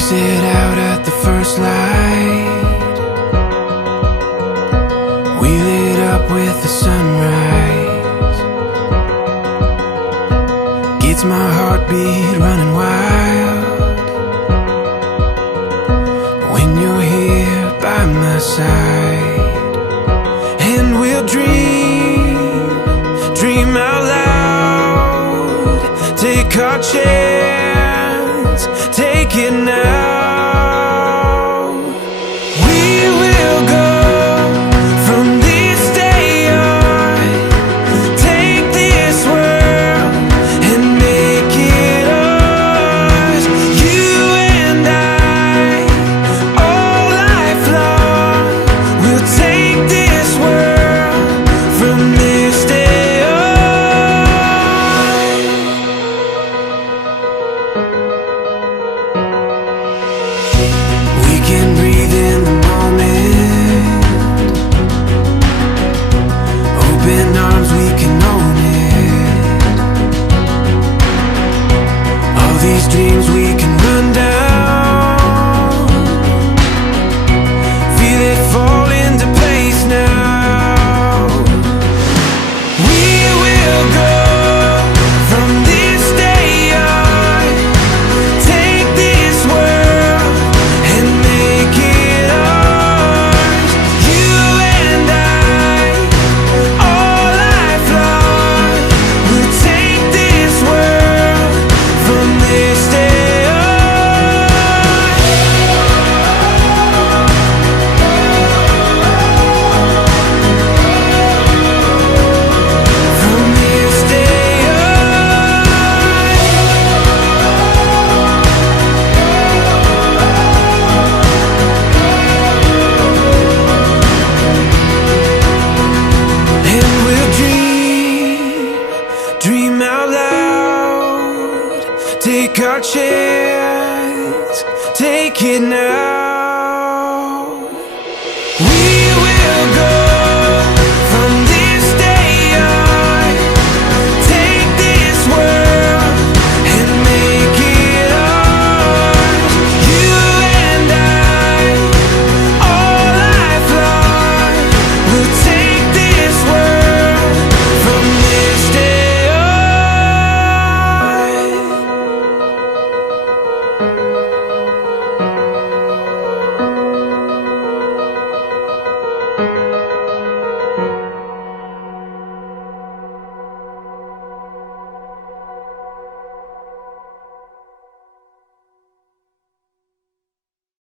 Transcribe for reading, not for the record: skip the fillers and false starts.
set out at the first light. We lit up with the sunrise. Gets my heartbeat running wild when you're here by my side. And we'll dream out loud. Take our chance, take it now. Can breathe in the moment. Open arms, we can own it. All these dreams we can run down. Feel it fall into place now. We will go from this day on. Take this world and make it ours. You and I, all lifelong. We'll take this world from this day on. From this day and we'll dream out loud. Take our chance, take it now.